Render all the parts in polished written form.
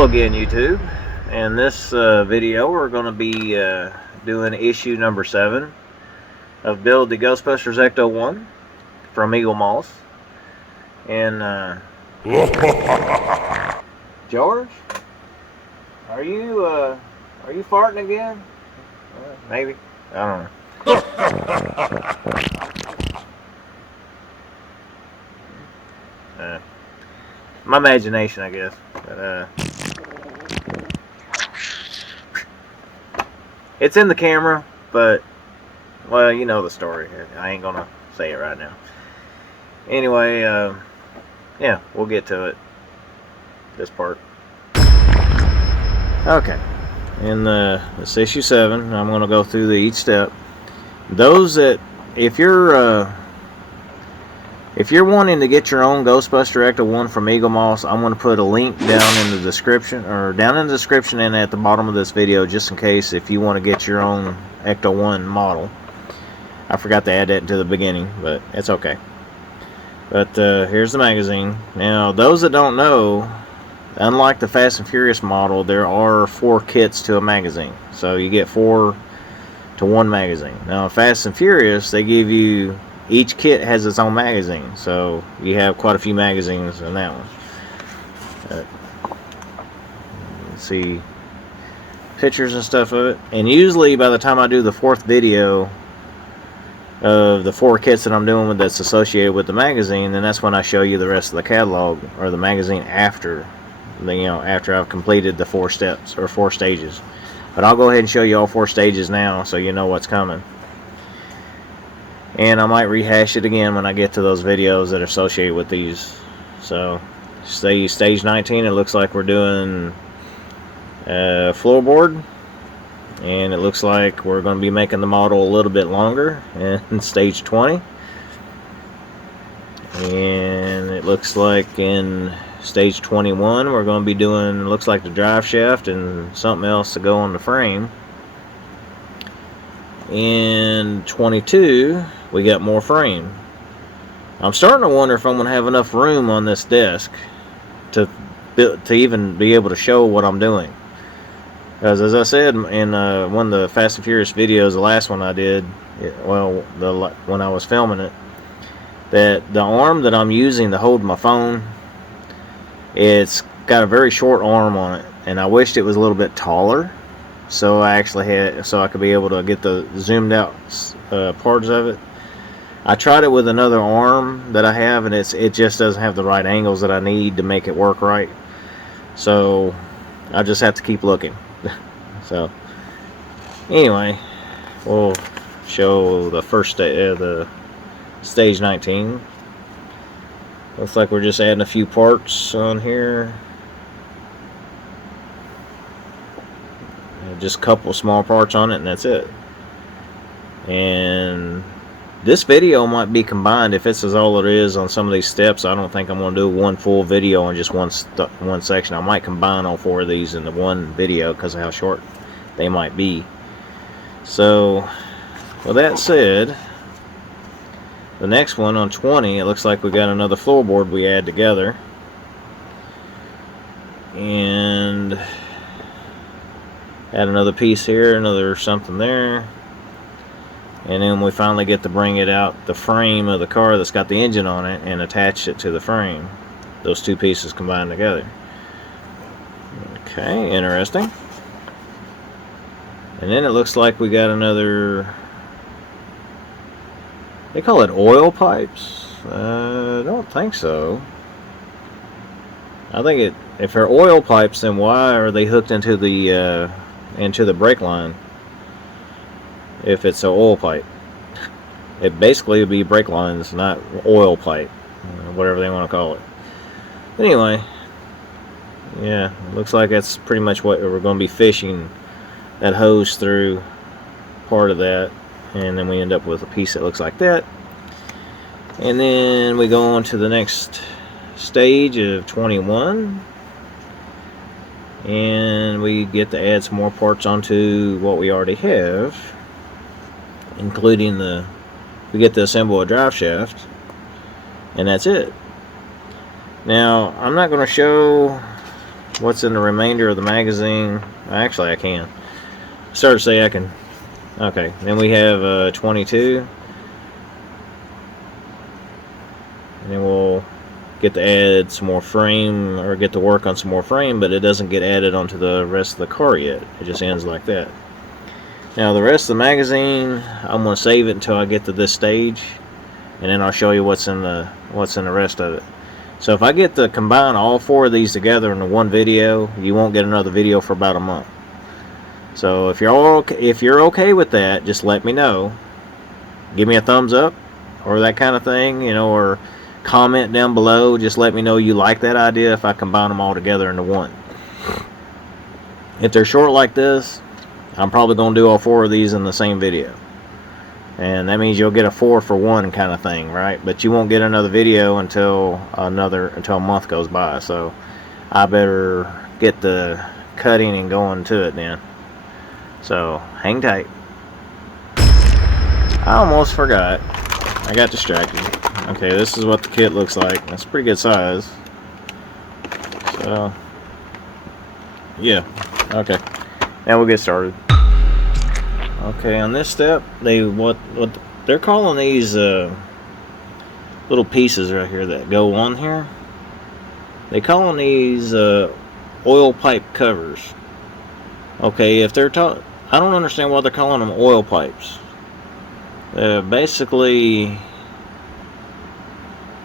Hello again, YouTube. In this video, we're going to be doing issue number 7 of Build the Ghostbusters Ecto-1 from eaglemoss. And George, are you farting again? Maybe. I don't know. My imagination, I guess. But, it's in the camera, but, well, you know the story. I ain't gonna say it right now. Anyway, yeah, we'll get to it. This part. Okay. In this issue 7, I'm gonna go through each step. Those that, if you're wanting to get your own Ghostbuster Ecto-1 from eaglemoss, I'm going to put a link down in the description, and at the bottom of this video, just in case if you want to get your own Ecto-1 model. I forgot to add that to the beginning, but it's okay. But here's the magazine. Now, those that don't know, unlike the Fast and Furious model, there are 4 kits to a magazine. So you get 4 to 1 magazine. Now, Fast and Furious, they give you... Each kit has its own magazine, so you have quite a few magazines in that one. See pictures and stuff of it. And usually by the time I do the 4th video of the 4 kits that I'm doing that's associated with the magazine, then that's when I show you the rest of the catalog or the magazine after after I've completed the 4 steps or 4 stages. But I'll go ahead and show you all 4 stages now so you know what's coming. And I might rehash it again when I get to those videos that are associated with these. So, stage 19, it looks like we're doing floorboard. And it looks like we're going to be making the model a little bit longer in stage 20. And it looks like in stage 21, we're going to be doing, looks like the drive shaft and something else to go on the frame. In 22, we got more frame. I'm starting to wonder if I'm going to have enough room on this desk to even be able to show what I'm doing. Because as I said in one of the Fast and Furious videos, the last one I did, when I was filming it, that the arm that I'm using to hold my phone, it's got a very short arm on it, and I wished it was a little bit taller. So I could be able to get the zoomed out parts of it. I tried it with another arm that I have, and it just doesn't have the right angles that I need to make it work right. So I just have to keep looking. So anyway, we'll show the first the stage 19. Looks like we're just adding a few parts on here. Just a couple small parts on it, and that's it. And this video might be combined. If this is all it is on some of these steps, I don't think I'm going to do one full video on just one section. I might combine all 4 of these into one video because of how short they might be. So with that said, the next one on 20, it looks like we got another floorboard we add together. And add another piece here, another something there, and then we finally get to bring it out, the frame of the car that's got the engine on it, and attach it to the frame. Those 2 pieces combined together. Okay, interesting. And then it looks like we got another, they call it oil pipes? I don't think so. I think if they're oil pipes, then why are they hooked into the brake line if it's an oil pipe? It basically would be brake lines, not oil pipe, whatever they want to call it. Anyway, yeah, looks like that's pretty much what we're going to be fishing that hose through, part of that, and then we end up with a piece that looks like that. And then we go on to the next stage of 21. And we get to add some more parts onto what we already have, including we get to assemble a drive shaft, and that's it. Now, I'm not going to show what's in the remainder of the magazine. Actually, I can. Start to say I can. Okay, then we have 22. And then we'll get to add some more frame, or get to work on some more frame, but it doesn't get added onto the rest of the car yet. It just ends like that. Now the rest of the magazine, I'm going to save it until I get to this stage, and then I'll show you what's in the rest of it. So if I get to combine all 4 of these together into one video, you won't get another video for about a month. So if you're okay with that, just let me know. Give me a thumbs up or that kind of thing, you know, or comment down below. Just let me know you like that idea if I combine them all together into one. If they're short like this, I'm probably going to do all 4 of these in the same video. And that means you'll get a 4 for 1 kind of thing, right? But you won't get another video until a month goes by. So I better get the cutting and going to it then. So hang tight. I almost forgot. I got distracted. Okay, this is what the kit looks like. That's a pretty good size. So yeah. Okay. Now we'll get started. Okay, on this step, what they're calling these little pieces right here that go on here. They calling these oil pipe covers. Okay, if they're I don't understand why they're calling them oil pipes. Basically,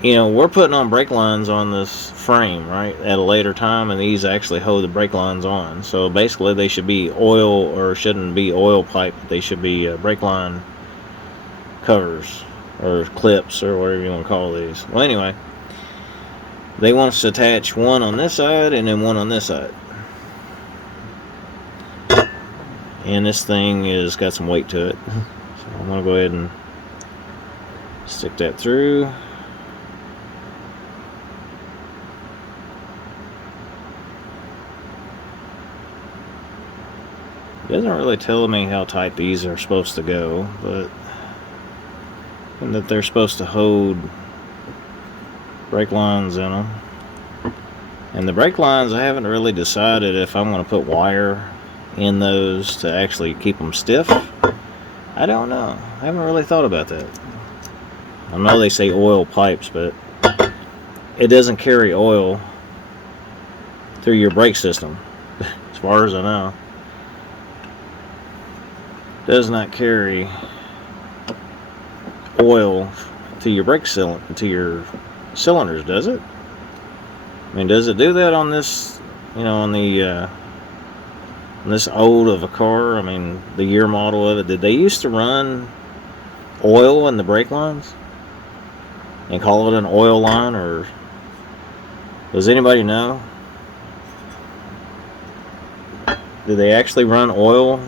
you know, we're putting on brake lines on this frame, right, at a later time, and these actually hold the brake lines on. So basically they should be oil, or shouldn't be oil pipe, they should be brake line covers or clips or whatever you want to call these. Well, anyway, they want us to attach one on this side and then one on this side. And this thing has got some weight to it. So I'm going to go ahead and stick that through. It doesn't really tell me how tight these are supposed to go, but and that they're supposed to hold brake lines in them. And the brake lines, I haven't really decided if I'm going to put wire in those to actually keep them stiff. I don't know. I haven't really thought about that. I know they say oil pipes, but it doesn't carry oil through your brake system, as far as I know. Does not carry oil to your brake cylinder, to your cylinders, does it? I mean, does it do that on this, you know, on the on this old of a car? I mean, the year model of it, did they used to run oil in the brake lines and call it an oil line, or does anybody know? Did they actually run oil?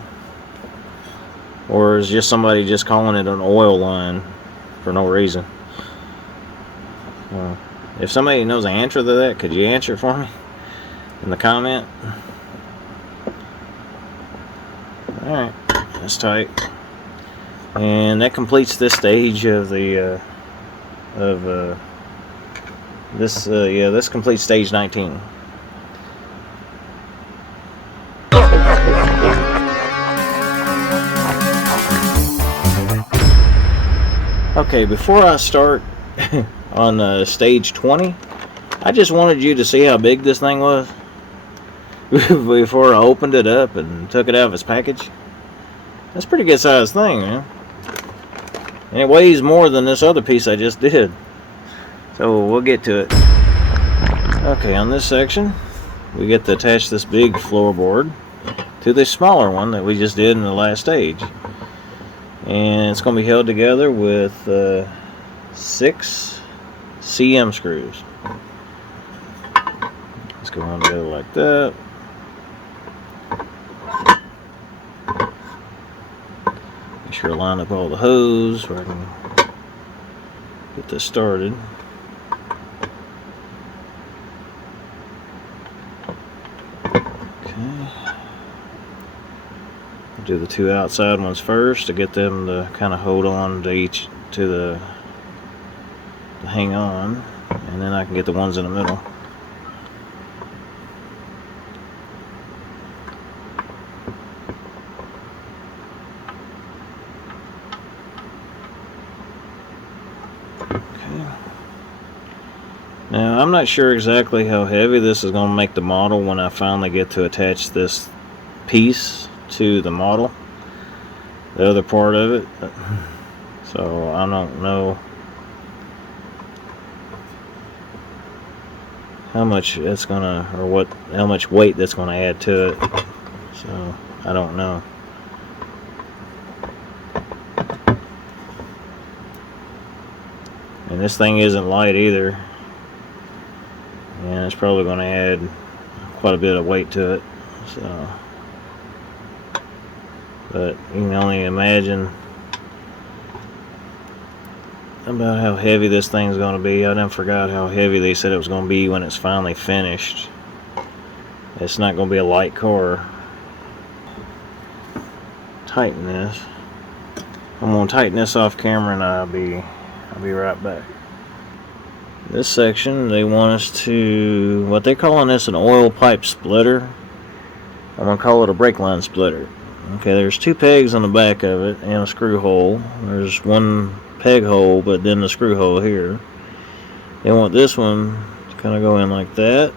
Or is just somebody just calling it an oil line for no reason? If somebody knows the answer to that, could you answer it for me in the comment? Alright, that's tight. And that completes this stage of the this completes stage 19. Okay, before I start on stage 20, I just wanted you to see how big this thing was before I opened it up and took it out of its package. That's a pretty good sized thing, man. And it weighs more than this other piece I just did. So we'll get to it. Okay, on this section, we get to attach this big floorboard to this smaller one that we just did in the last stage. And it's going to be held together with 6 CM screws. Let's go on together like that. Make sure I line up all the hose so I can get this started. Do the 2 outside ones first to get them to kind of hold on to the hang on, and then I can get the ones in the middle. I'm not sure exactly how heavy this is going to make the model when I finally get to attach this piece to the model, the other part of it. So I don't know how much it's gonna, or how much weight that's gonna add to it. So I don't know. And this thing isn't light either, and it's probably gonna add quite a bit of weight to it. So, but you can only imagine about how heavy this thing's going to be. I done forgot how heavy they said it was going to be when it's finally finished. It's not going to be a light car. Tighten this. I'm going to tighten this off camera, and I'll be right back. This section, they want us to, what they're calling this an oil pipe splitter. I'm going to call it a brake line splitter. Okay, there's 2 pegs on the back of it and a screw hole. There's one peg hole, but then the screw hole here. They want this one to kind of go in like that,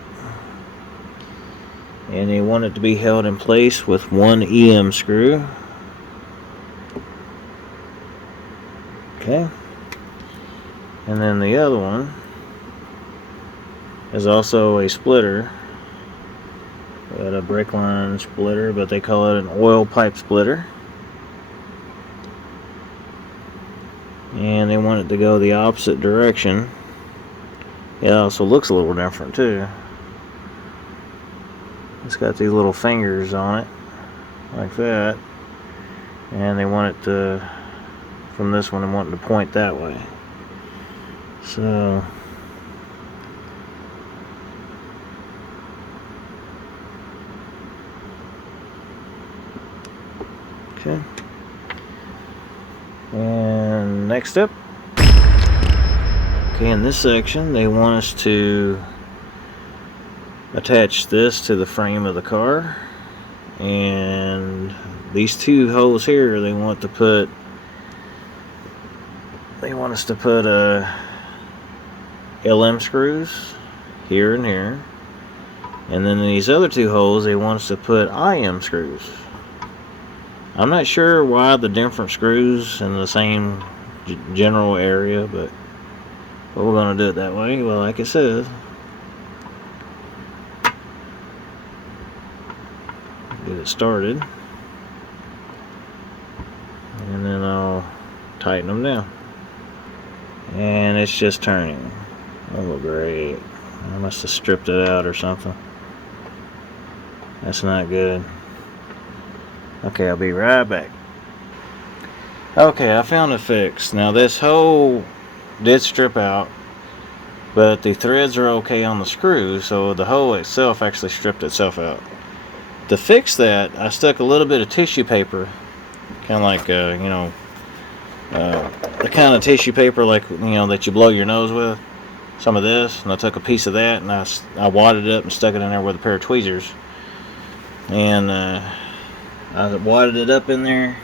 and they want it to be held in place with 1 EM screw. Okay, and then the other one is also a splitter. Got a brake line splitter, but they call it an oil pipe splitter. And they want it to go the opposite direction. It also looks a little different too. It's got these little fingers on it, like that. And they want it to, from this one, they want it to point that way. So, okay. And next up, okay, in this section they want us to attach this to the frame of the car, and these 2 holes here they want us to put LM screws here and here, and then these other 2 holes they want us to put IM screws. I'm not sure why the different screws in the same general area, but we're going to do it that way. Well, like it says. Get it started. And then I'll tighten them down. And it's just turning. Oh, great. I must have stripped it out or something. That's not good. Okay, I'll be right back. Okay, I found a fix. Now this hole did strip out, but the threads are okay on the screw, so the hole itself actually stripped itself out. To fix that, I stuck a little bit of tissue paper, kind of like, the kind of tissue paper like, that you blow your nose with. Some of this, and I took a piece of that, and I wadded it up and stuck it in there with a pair of tweezers. And I wadded it up in there,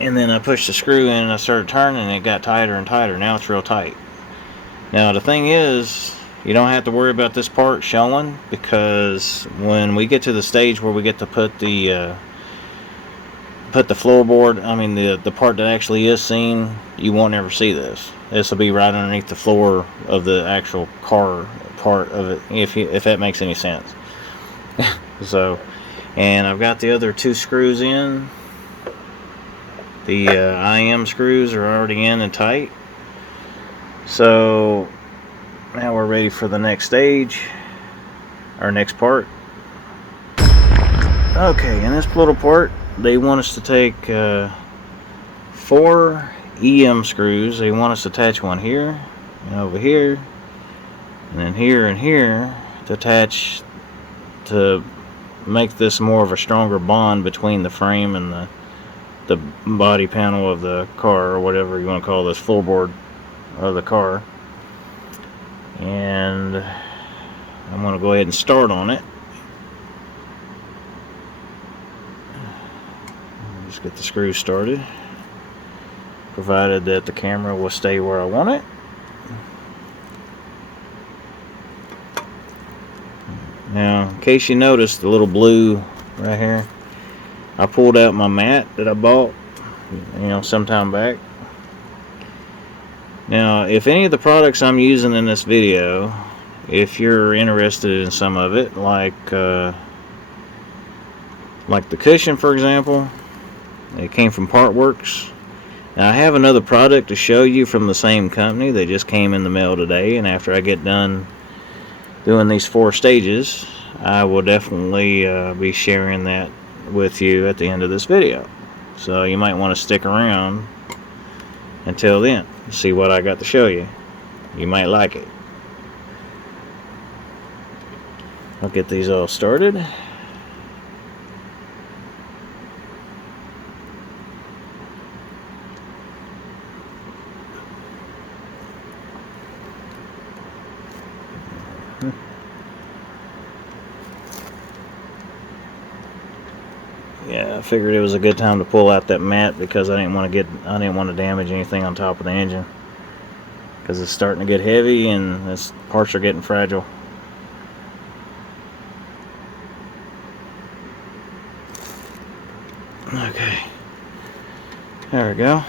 and then I pushed the screw in and I started turning, and it got tighter and tighter. Now it's real tight. Now the thing is, you don't have to worry about this part showing, because when we get to the stage where we get to put the floorboard, I mean the part that actually is seen, you won't ever see this. This will be right underneath the floor of the actual car part of it, if that makes any sense. So, and I've got the other 2 screws in. The IM screws are already in and tight. So now we're ready for the next stage, our next part. Okay, in this little part, they want us to take 4 EM screws. They want us to attach one here and over here, and then here and here, to attach, to make this more of a stronger bond between the frame and the body panel of the car, or whatever you want to call this, floorboard of the car. And I'm going to go ahead and start on it. Just get the screws started, provided that the camera will stay where I want it. case you noticed the little blue right here, I pulled out my mat that I bought, some time back. Now, if any of the products I'm using in this video, if you're interested in some of it, like the cushion, for example, it came from Partworks. Now, I have another product to show you from the same company. They just came in the mail today, and after I get done doing these 4 stages, I will definitely be sharing that with you at the end of this video. So you might want to stick around until then, see what I got to show you. You might like it. I'll get these all started. Yeah, I figured it was a good time to pull out that mat because I didn't want to damage anything on top of the engine, because it's starting to get heavy and its parts are getting fragile. Okay, there we go.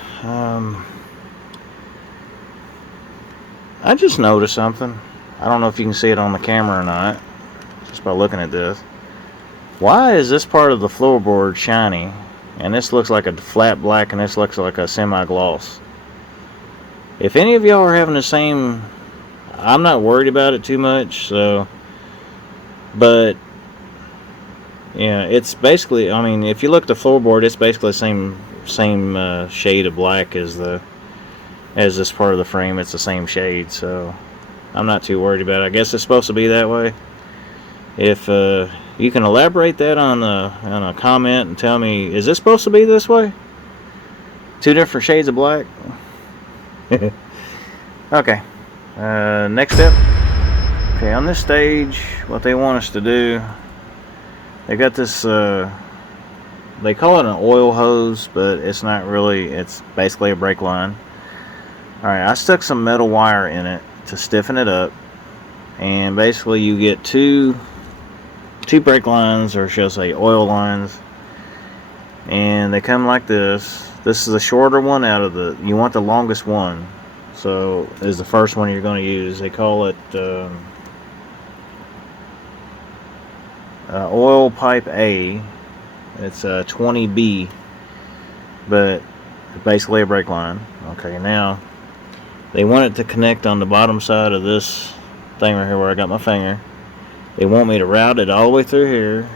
I just noticed something. I don't know if you can see it on the camera or not, just by looking at this. Why is this part of the floorboard shiny, and this looks like a flat black, and this looks like a semi-gloss? If any of y'all are having the same, I'm not worried about it too much, so, but yeah, it's basically, I mean, if you look at the floorboard, it's basically the same shade of black as this part of the frame. It's the same shade, so I'm not too worried about it. I guess it's supposed to be that way. If you can elaborate that on a comment and tell me, is this supposed to be this way? 2 different shades of black? Okay. Next step. Okay, on this stage, what they want us to do, they got this, they call it an oil hose, but it's not really, it's basically a brake line. Alright, I stuck some metal wire in it to stiffen it up, and basically you get two brake lines, or should I say oil lines, and they come like this. This is the shorter one out of the, you want the longest one, so is the first one you're going to use. They call it oil pipe A. It's a 20B, but basically a brake line. Okay, now they want it to connect on the bottom side of this thing right here where I got my finger. They want me to route it all the way through here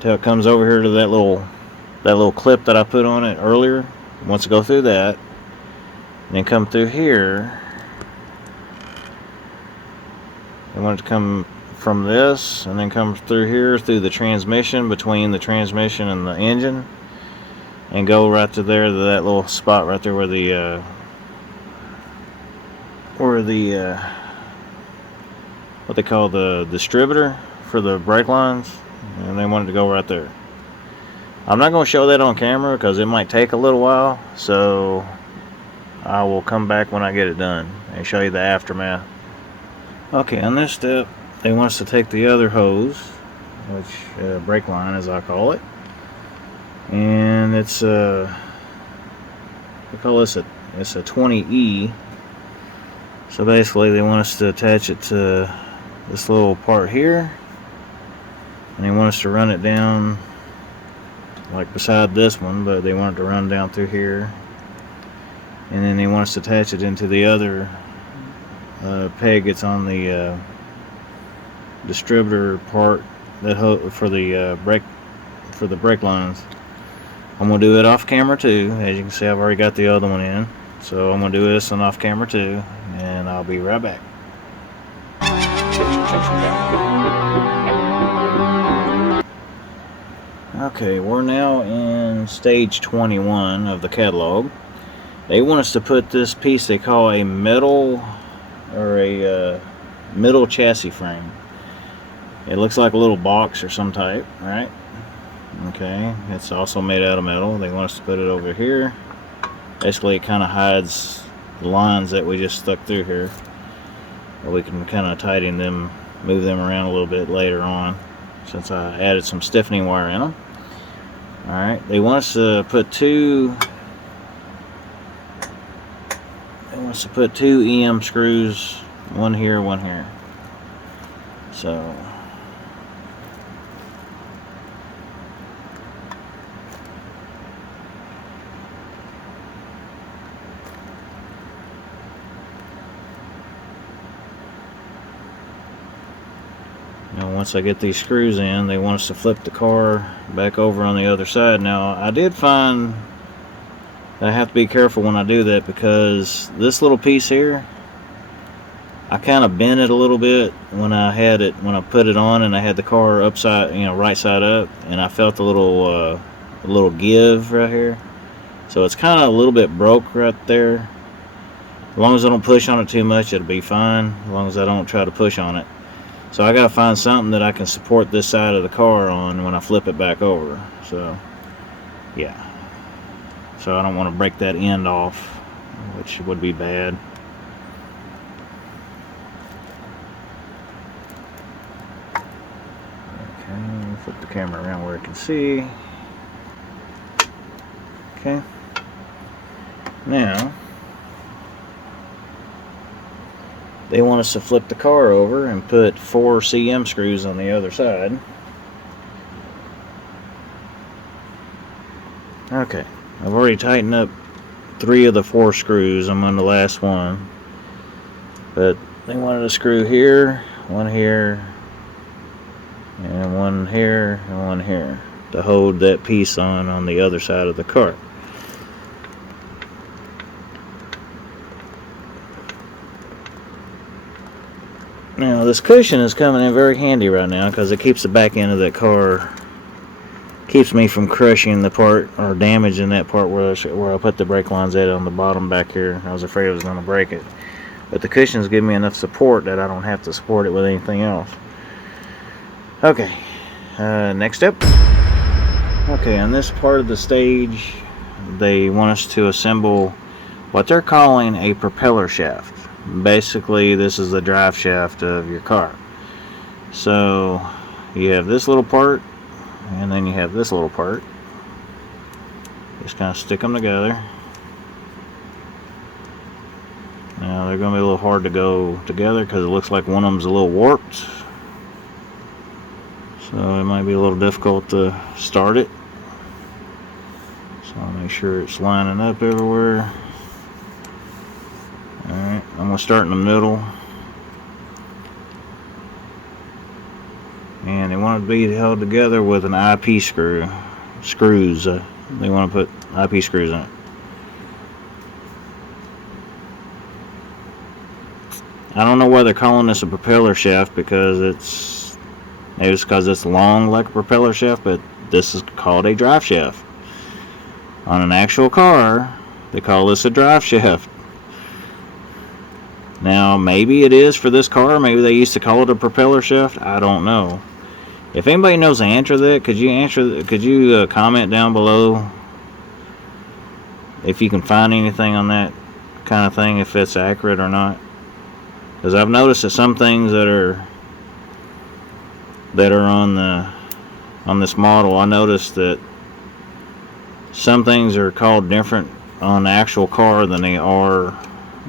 till it comes over here to that little clip that I put on it earlier. It wants to go through that, and then come through here. They want it to come from this, and then come through here through the transmission, between the transmission and the engine, and go right to there to that little spot right there where the what they call the distributor for the brake lines, and they wanted to go right there. I'm not going to show that on camera because it might take a little while, so I will come back when I get it done and show you the aftermath. Okay, on this step, they want us to take the other hose, which brake line as I call it, and it's we call this it's a 20E. So basically they want us to attach it to this little part here, and they want us to run it down like beside this one, but they want it to run down through here, and then they want us to attach it into the other peg that's on the distributor part that for the brake lines. I'm gonna do it off camera too. As you can see, I've already got the other one in, so I'm gonna do this one off camera too, and I'll be right back. Okay, we're now in stage 21 of the catalog. They want us to put this piece they call a metal, or a middle chassis frame. It looks like a little box or some type, right? Okay, it's also made out of metal. They want us to put it over here. Basically, it kind of hides the lines that we just stuck through here. We can kind of tighten them move them around a little bit later on, since I added some stiffening wire in them. Alright, they want us to put two EM screws, one here, one here. So now once I get these screws in, they want us to flip the car back over on the other side. Now I did find that I have to be careful when I do that, because this little piece here, I kind of bent it a little bit when I put it on and I had the car upside, right side up, and I felt a little give right here. So it's kind of a little bit broke right there. As long as I don't push on it too much, it'll be fine. As long as I don't try to push on it. So I gotta find something that I can support this side of the car on when I flip it back over. So yeah. So I don't want to break that end off, which would be bad. Okay, flip the camera around where I can see. Okay. Now, they want us to flip the car over and put 4 CM screws on the other side. Okay, I've already tightened up 3 of the 4 screws. I'm on the last one. But they wanted a screw here, one here, and one here, and one here, to hold that piece on the other side of the car. Now this cushion is coming in very handy right now, because it keeps the back end of that car, keeps me from crushing the part or damaging that part where I put the brake lines at on the bottom back here. I was afraid I was going to break it. But the cushions give me enough support that I don't have to support it with anything else. Okay, next step. Okay, on this part of the stage, they want us to assemble what they're calling a propeller shaft. Basically, this is the drive shaft of your car. So you have this little part, and then you have this little part. Just kind of stick them together. Now they're going to be a little hard to go together because it looks like one of them's a little warped. So it might be a little difficult to start it. So I'll make sure it's lining up everywhere. Alright, I'm going to start in the middle. And they want to be held together with an IP screws. They want to put IP screws in it. I don't know why they're calling this a propeller shaft, because maybe it's because it's long like a propeller shaft, but this is called a drive shaft. On an actual car, they call this a drive shaft. Now, maybe it is for this car. Maybe they used to call it a propeller shaft. I don't know. If anybody knows the answer to that, could you comment down below if you can find anything on that kind of thing, if it's accurate or not? Because I've noticed that some things that are on this model, I noticed that some things are called different on the actual car than they are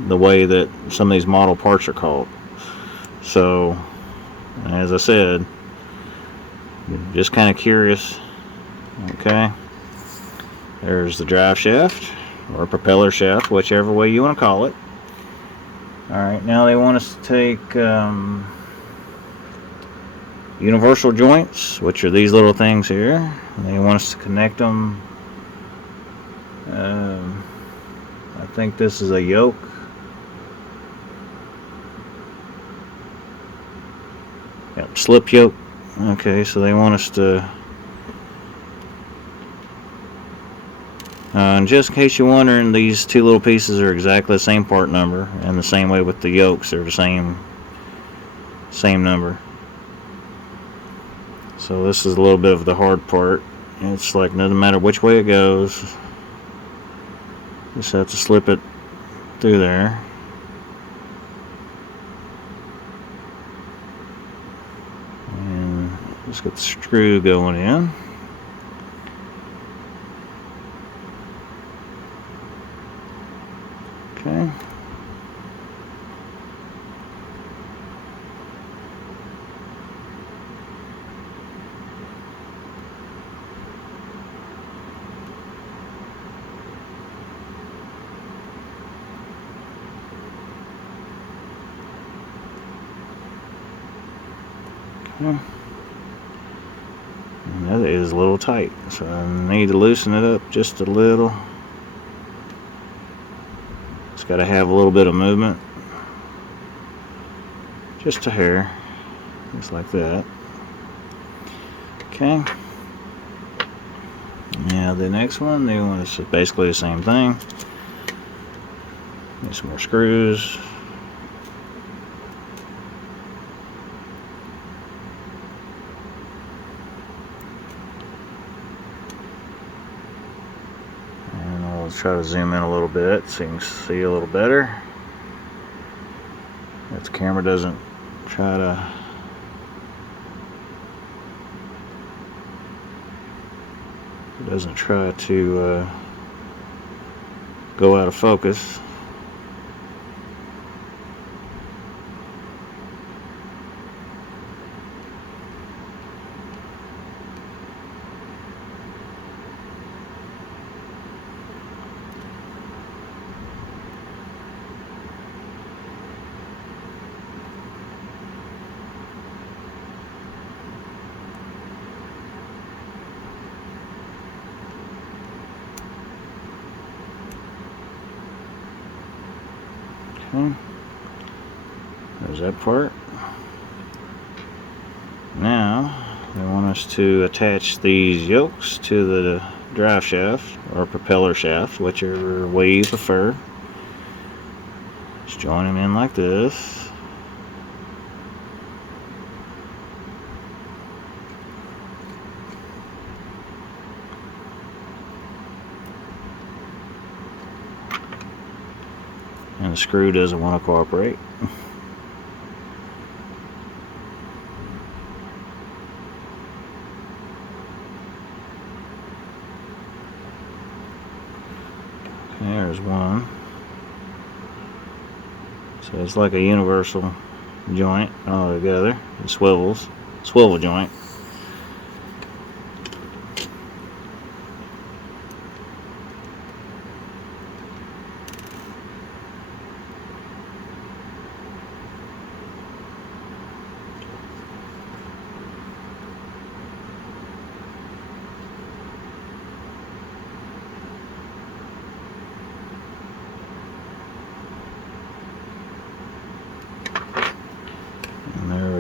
the way that some of these model parts are called. So, as I said, just kind of curious. Okay, there's the drive shaft or propeller shaft, whichever way you want to call it. Alright, now they want us to take universal joints, which are these little things here. They want us to connect them. I think this is a yoke. Yep, slip yoke. Okay, so they want us to, and just in case you're wondering, these 2 little pieces are exactly the same part number, and the same way with the yokes, they're the same number. So this is a little bit of the hard part. It's like, no matter which way it goes, just have to slip it through there. Let's get the screw going in. Okay. And that is a little tight, so I need to loosen it up just a little. It's got to have a little bit of movement, just a hair, just like that. Okay. Now the next one, is basically the same thing. Need some more screws. Try to zoom in a little bit so you can see a little better. That the camera doesn't try to go out of focus. Okay. There's that part. Now they want us to attach these yokes to the drive shaft or propeller shaft, whichever way you prefer. Just join them in like this. And the screw doesn't want to cooperate. There's one. So it's like a universal joint all together. It swivels. Swivel joint.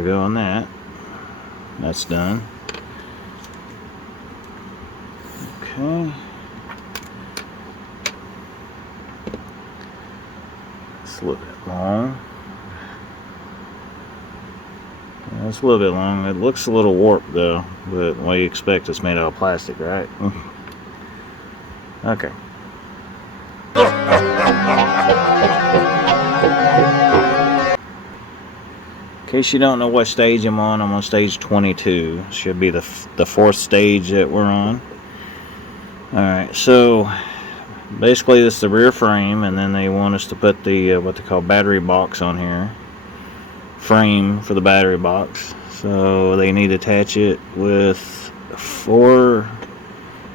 Go on that. That's done. Okay. It's a little bit long. Yeah, it's a little bit long. It looks a little warped though, but what you expect, it's made out of plastic, right? Okay. In case you don't know what stage I'm on stage 22. Should be the fourth stage that we're on. Alright, so basically this is the rear frame, and then they want us to put the what they call battery box on here. Frame for the battery box. So they need to attach it with 4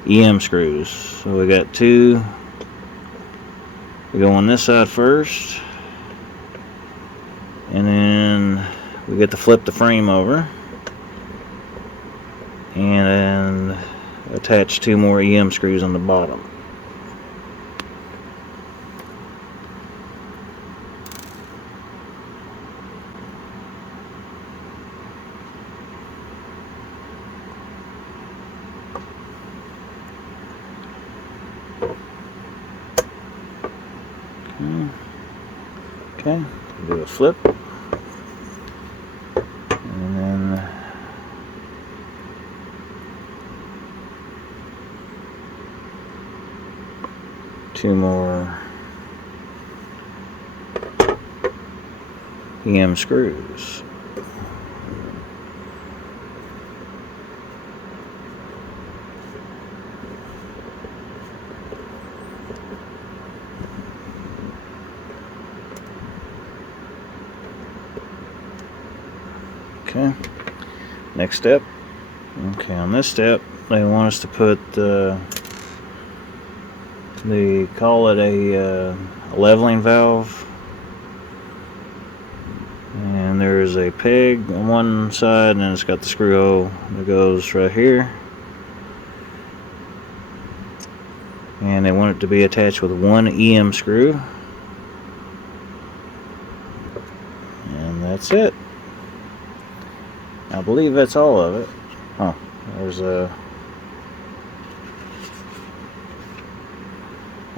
EM screws. So we got 2. We go on this side first, and then we get to flip the frame over and then attach 2 more EM screws on the bottom. Okay, do a flip. And then two more EM screws. Okay, next step. Okay, on this step they want us to put they call it a leveling valve, and there's a peg on one side, and it's got the screw hole that goes right here, and they want it to be attached with one EM screw, and that's it. I believe that's all of it. Oh, there's a...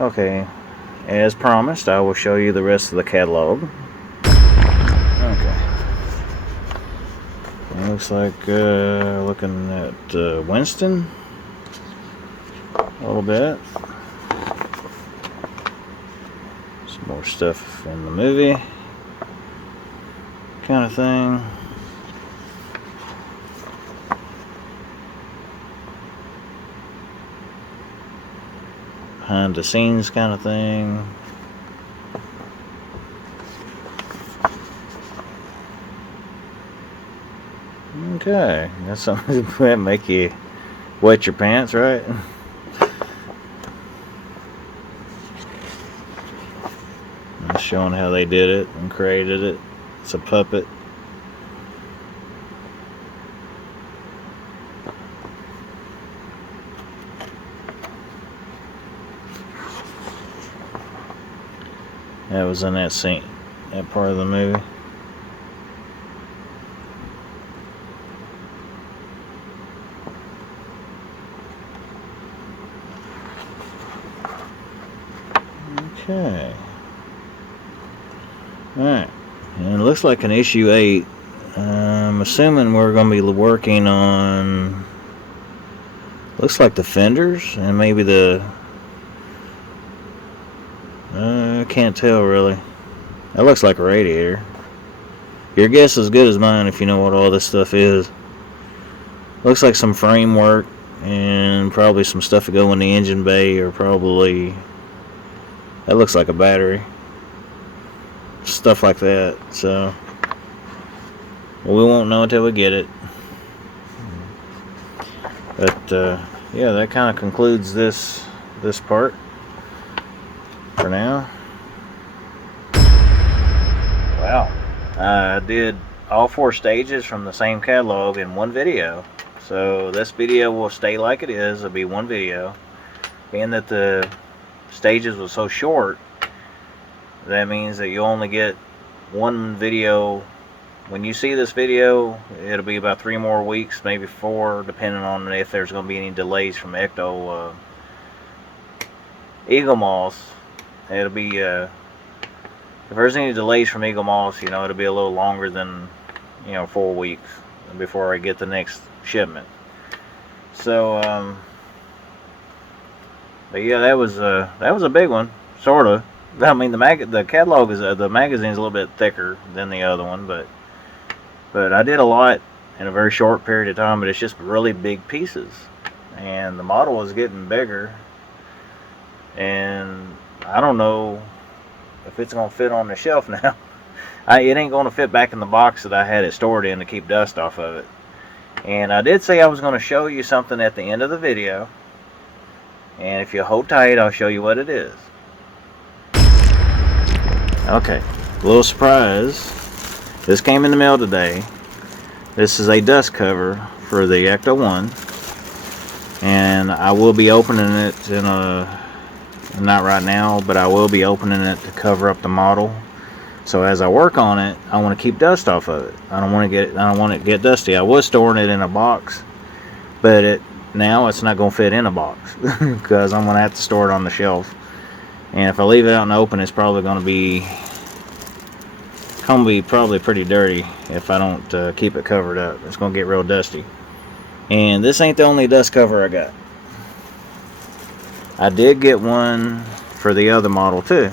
Okay, as promised, I will show you the rest of the catalog. Okay. It looks like looking at Winston a little bit. Some more stuff in the movie kind of thing. Behind the scenes kind of thing. Okay, that's something that make you wet your pants, right? That's showing how they did it and created it. It's a puppet. That was in that scene, that part of the movie. Okay. Alright. And it looks like an issue 8. I'm assuming we're going to be working on... Looks like the fenders and maybe the... I can't tell really. That looks like a radiator. Your guess is as good as mine if you know what all this stuff is. Looks like some framework and probably some stuff to go in the engine bay, or probably... That looks like a battery. Stuff like that. So we won't know until we get it. But yeah, that kind of concludes this part for now. Wow, I did all 4 stages from the same catalog in one video. So this video will stay like it is. It'll be one video. Being that the stages was so short, that means that you only get one video. When you see this video, it'll be about 3 more weeks, maybe 4, depending on if there's going to be any delays from eaglemoss. It'll be if there's any delays from eaglemoss, you know, it'll be a little longer than, you know, 4 weeks before I get the next shipment. So but yeah, that was a big one, sort of. I mean, the catalog is the magazine's a little bit thicker than the other one, but I did a lot in a very short period of time. But it's just really big pieces, and the model is getting bigger, and I don't know if it's gonna fit on the shelf now. It ain't gonna fit back in the box that I had it stored in to keep dust off of it. And I did say I was gonna show you something at the end of the video. And if you hold tight, I'll show you what it is. Okay, a little surprise. This came in the mail today. This is a dust cover for the Ecto-1. And I will be opening it in not right now, but I will be opening it to cover up the model. So as I work on it, I want to keep dust off of it. I don't want it to get dusty. I was storing it in a box, but now it's not going to fit in a box because I'm going to have to store it on the shelf. And if I leave it out in the open, it's probably going to be probably pretty dirty if I don't keep it covered up. It's going to get real dusty. And this ain't the only dust cover I got. I did get one for the other model too,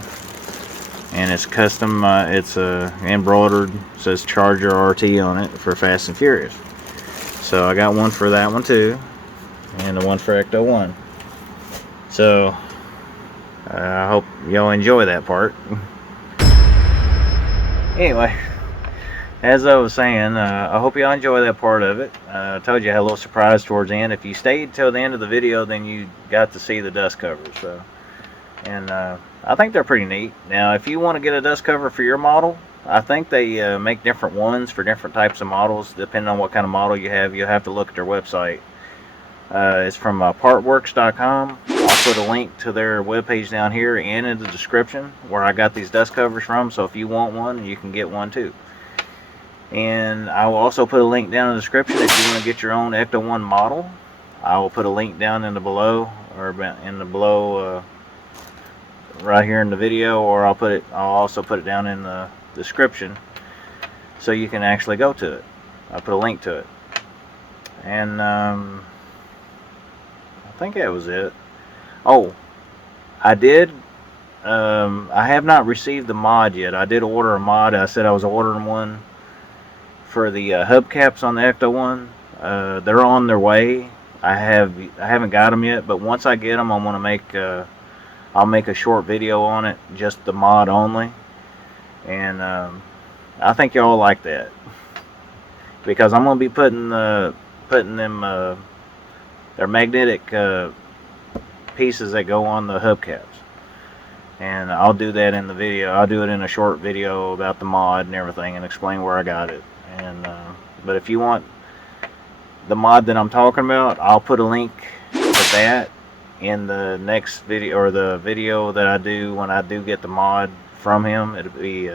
and it's custom. It's embroidered. It says Charger RT on it for Fast and Furious. So I got one for that one too, and the one for Ecto-1. So I hope y'all enjoy that part. Anyway, as I was saying, I hope y'all enjoy that part of it. I told you I had a little surprise towards the end. If you stayed till the end of the video, then you got to see the dust covers. So, and I think they're pretty neat. Now, if you want to get a dust cover for your model, I think they make different ones for different types of models, depending on what kind of model you have. You'll have to look at their website. It's from partworks.com. I'll put a link to their webpage down here and in the description where I got these dust covers from. So if you want one, you can get one too. And I will also put a link down in the description if you want to get your own Ecto-1 model. I will put a link down in the below, or in the below right here in the video, or I'll also put it down in the description so you can actually go to it. I'll put a link to it. And I think that was it. Oh, I did. I have not received the mod yet. I did order a mod. I said I was ordering one for the hubcaps on the Ecto-1. They're on their way. I haven't got them yet, but once I get them, I want to make I'll make a short video on it, just the mod only. And I think y'all like that, because I'm gonna be putting them they're magnetic pieces that go on the hubcaps, and I'll do that in the video. I'll do it in a short video about the mod and everything, and explain where I got it. And but if you want the mod that I'm talking about, I'll put a link to that in the next video, or the video that I do when I do get the mod from him. It'll be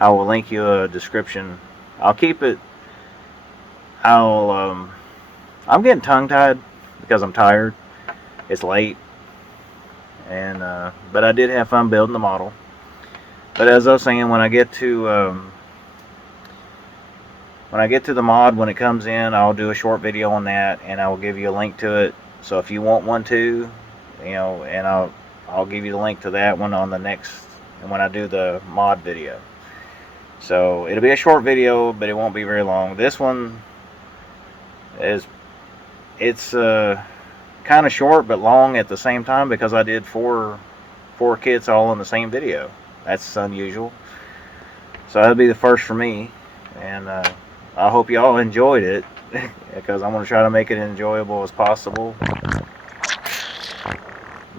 I will link you a description. I'll keep it. I'm getting tongue-tied because I'm tired. It's late, and but I did have fun building the model. But as I was saying, when I get to the mod, when it comes in, I'll do a short video on that, and I will give you a link to it. So if you want one too, and I'll give you the link to that one on the next, when I do the mod video. So it'll be a short video, but it won't be very long. This one it's kind of short but long at the same time, because I did four kits all in the same video. That's unusual. So that'll be the first for me, and I hope y'all enjoyed it, because I'm going to try to make it enjoyable as possible.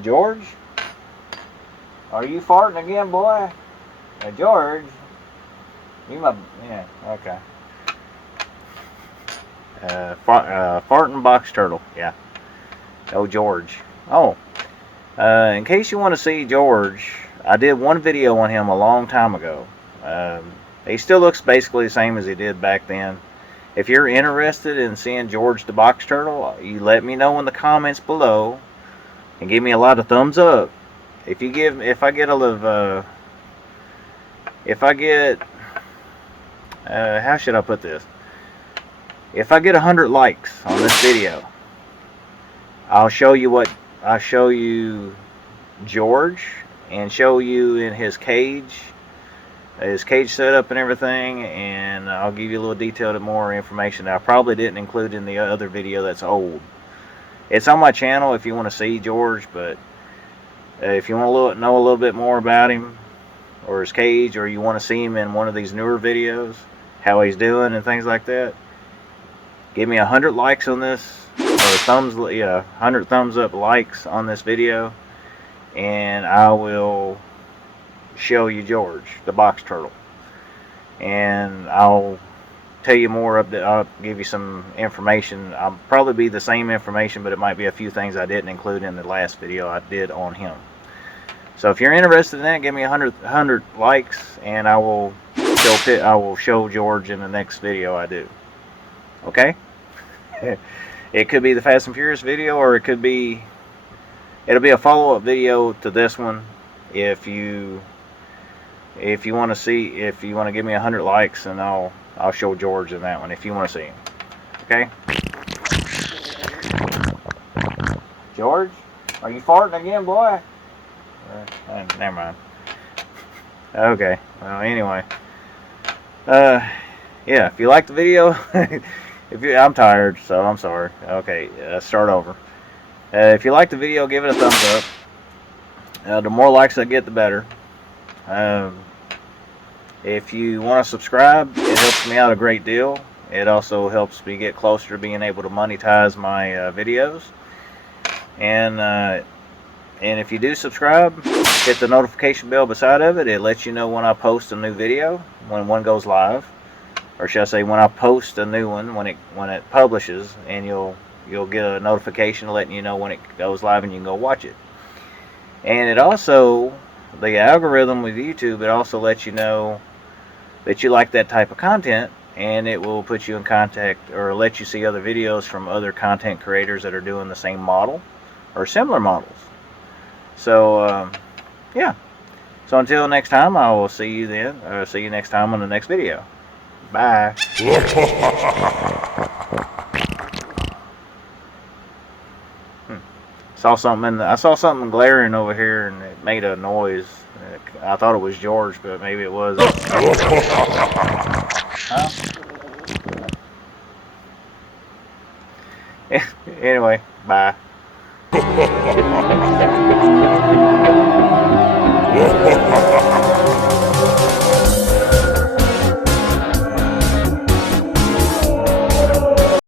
George? Are you farting again, boy? George? Yeah, okay. Farting box turtle, yeah. Oh, George. Oh, in case you want to see George, I did one video on him a long time ago. He still looks basically the same as he did back then. If you're interested in seeing George the box turtle, you let me know in the comments below, and give me a lot of thumbs up. If I get how should I put this? If I get 100 likes on this video, I'll show you George, and show you in his cage setup and everything, and I'll give you a little detailed more information that I probably didn't include in the other video that's old. It's on my channel if you want to see George, but if you want to know a little bit more about him or his cage, or you want to see him in one of these newer videos, how he's doing and things like that, give me 100 likes on this, or 100 thumbs up likes on this video, and I will show you George the box turtle, and I'll tell you more I'll give you some information. I'll probably be the same information, but it might be a few things I didn't include in the last video I did on him. So if you're interested in that, give me 100 likes, and I will show George in the next video I do. Okay? It could be the Fast and Furious video, or it'll be a follow-up video to this one. If you want to give me 100 likes, and I'll show George in that one if you want to see him. Okay? George, are you farting again, boy? Never mind. Okay. Well, anyway. Yeah. If you like the video, I'm tired, so I'm sorry. Okay. Start over. If you like the video, give it a thumbs up. The more likes I get, the better. If you want to subscribe, it helps me out a great deal. It also helps me get closer to being able to monetize my videos. And if you do subscribe, hit the notification bell beside of it. It lets you know when I post a new video, when one goes live, or should I say, when I post a new one, when it publishes, and you'll get a notification letting you know when it goes live, and you can go watch it. And it also, the algorithm with YouTube, it also lets you know that you like that type of content, and it will put you in contact or let you see other videos from other content creators that are doing the same model or similar models. So yeah, so until next time, I will see you then, or see you next time on the next video. Bye. I saw something glaring over here, and it made a noise. I thought it was George, but maybe it wasn't. Huh? Anyway, bye.